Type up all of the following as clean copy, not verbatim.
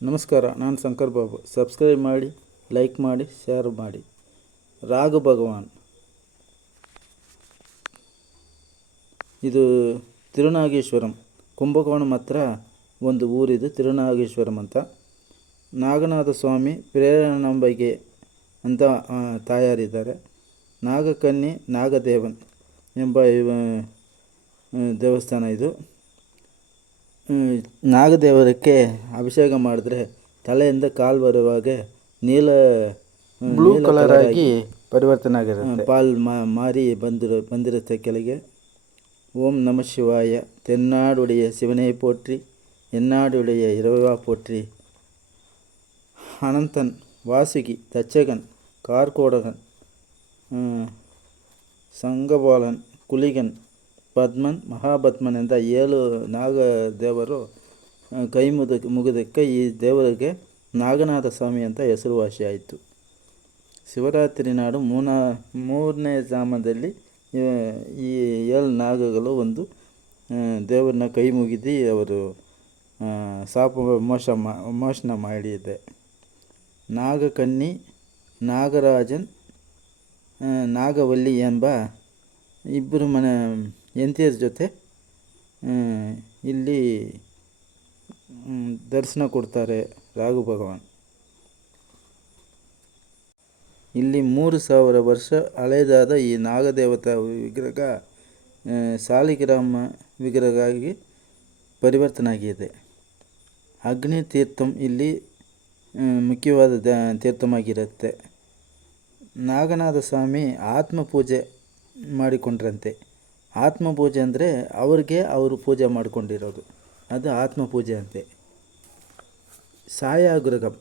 ನಮಸ್ಕಾರ, ನಾನು ಶಂಕರ್ ಬಾಬು. ಸಬ್ಸ್ಕ್ರೈಬ್ ಮಾಡಿ, ಲೈಕ್ ಮಾಡಿ, ಶೇರ್ ಮಾಡಿ. ರಾಘು ಭಗವಾನ್, ಇದು ತಿರುನಾಗೇಶ್ವರಂ, ಕುಂಭಕೋಣಂ ಹತ್ರ ಒಂದು ಊರಿದು ತಿರುನಾಗೇಶ್ವರಂ ಅಂತ. ನಾಗನಾಥ ಸ್ವಾಮಿ ಪ್ರೇರಣಾಂಬಗೆ ಅಂತ ತಾಯಾರಿದ್ದಾರೆ. ನಾಗಕನ್ಯೆ ನಾಗದೇವನ್ ಎಂಬ ದೇವಸ್ಥಾನ ಇದು. ನಾಗದೇವರಕ್ಕೆ ಅಭಿಷೇಕ ಮಾಡಿದ್ರೆ ತಲೆಯಿಂದ ಕಾಲು ಬರುವಾಗ ಬ್ಲೂ ಕಲರ್ ಆಗಿ ಪರಿವರ್ತನೆ ಆಗಿರುತ್ತೆ. ಪಾಲ್ ಮಾರಿ ಬಂದಿರುತ್ತೆ ಕೆಳಗೆ. ಓಂ ನಮಃ ಶಿವಾಯ. தென்னாடுடைய சிவனை போற்றி, எந்நாடுடைய இறைவா போற்றி. ಅನಂತನ್, ವಾಸುಕಿ, ತಚ್ಚಗನ್, ಕಾರ್ಕೋಡಗನ್, ಸಂಗಬೋಲನ್, ಕುಲಿಗನ್, ಪದ್ಮನ್, ಮಹಾಪದ್ಮನ್ ಎಂದ 7 ನಾಗದೇವರು ಕೈ ಮುಗಿದಕ್ಕೆ ಈ ದೇವರಿಗೆ ನಾಗನಾಥ ಸ್ವಾಮಿ ಅಂತ ಹೆಸರುವಾಸಿಯಾಯಿತು. ಶಿವರಾತ್ರಿ ನಾಡು ಮೂರನೇ ಜಾಮದಲ್ಲಿ ಈ 7 ನಾಗಗಳು ಒಂದು ದೇವರನ್ನ ಕೈ ಮುಗಿದು ಅವರು ಶಾಪ ಮೋಚನ ಮಾಡಿದೆ. ನಾಗಕನ್ನಿ, ನಾಗರಾಜನ್, ನಾಗವಲ್ಲಿ ಎಂಬ ಇಬ್ಬರು ಹೆಂಡತಿಯರ ಜೊತೆ ಇಲ್ಲಿ ದರ್ಶನ ಕೊಡ್ತಾರೆ ರಾಘು ಭಗವಾನ್. ಇಲ್ಲಿ 3000 ವರ್ಷ ಹಳೆಯದಾದ ಈ ನಾಗದೇವತಾ ವಿಗ್ರಹ ಸಾಲಿಗ್ರಾಮ ವಿಗ್ರಹ ಆಗಿ ಪರಿವರ್ತನೆ ಆಗಿದೆ. ಅಗ್ನಿ ತೀರ್ಥಂ ಇಲ್ಲಿ ಮುಖ್ಯವಾದ ತೀರ್ಥವಾಗಿರುತ್ತೆ. ನಾಗನಾಥ ಸ್ವಾಮಿ ಆತ್ಮಪೂಜೆ ಮಾಡಿಕೊಂಡ್ರಂತೆ. ಆತ್ಮಪೂಜೆ ಅಂದರೆ ಅವ್ರಿಗೆ ಅವರು ಪೂಜೆ ಮಾಡಿಕೊಂಡಿರೋದು, ಅದು ಆತ್ಮಪೂಜೆ ಅಂತೆ. ಸಾಯಾಗೃಹಂ,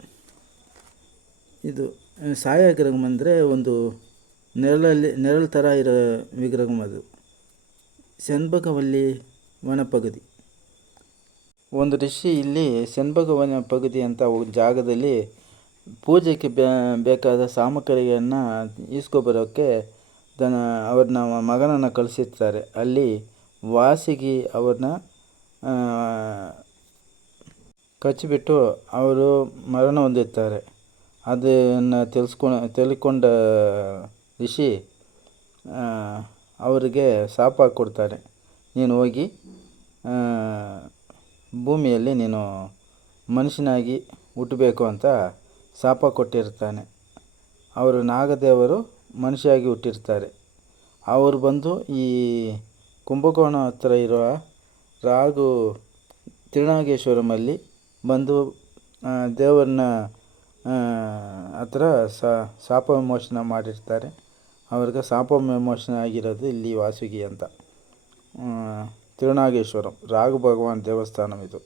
ಇದು ಸಾಯಾಗೃಹಂ ಅಂದರೆ ಒಂದು ನೆರಳು ಥರ ಇರೋ ವಿಗ್ರಹಂ. ಅದು ಸೆನ್ಬಗವಲ್ಲಿ ವನಪಗದಿ. ಒಂದು ಋಷಿ ಇಲ್ಲಿ ಸೆನ್ಬಗವನ ಪಗದಿ ಅಂತ ಒಂದು ಜಾಗದಲ್ಲಿ ಪೂಜೆಗೆ ಬೇಕಾದ ಸಾಮಗ್ರಿಯನ್ನು ಈಸ್ಕೊಬರೋಕ್ಕೆ ಅವ್ರನ್ನ ಮಗನನ್ನು ಕಳಿಸಿರ್ತಾರೆ. ಅಲ್ಲಿ ವಾಸಿಗೆ ಅವ್ರನ್ನ ಕಚ್ಚಿಬಿಟ್ಟು ಅವರು ಮರಣ ಹೊಂದಿರ್ತಾರೆ. ಅದನ್ನು ತಿಳ್ಕೊಂಡ ಋಷಿ ಅವರಿಗೆ ಶಾಪ ಕೊಡ್ತಾರೆ. ನೀನು ಹೋಗಿ ಭೂಮಿಯಲ್ಲಿ ನೀನು ಮನುಷ್ಯನಾಗಿ ಹುಟ್ಟಬೇಕು ಅಂತ ಶಾಪ ಕೊಟ್ಟಿರ್ತಾನೆ. ಅವರು ನಾಗದೇವರು ಮನುಷ್ಯಾಗಿ ಹುಟ್ಟಿರ್ತಾರೆ. ಅವರು ಬಂದು ಈ ಕುಂಭಕೋಣ ಹತ್ರ ಇರುವ ತಿರುನಾಗೇಶ್ವರಮಲ್ಲಿ ಬಂದು ದೇವರನ್ನ ಹತ್ರ ಶಾಪ ವಿಮೋಚನೆ ಮಾಡಿರ್ತಾರೆ. ಅವ್ರಿಗೆ ಶಾಪ ವಿಮೋಚನೆ ಆಗಿರೋದು ಇಲ್ಲಿ ವಾಸುಗಿ ಅಂತ. ತಿರುನಾಗೇಶ್ವರಂ ರಾಘು ಭಗವಾನ್ ದೇವಸ್ಥಾನವಿದು.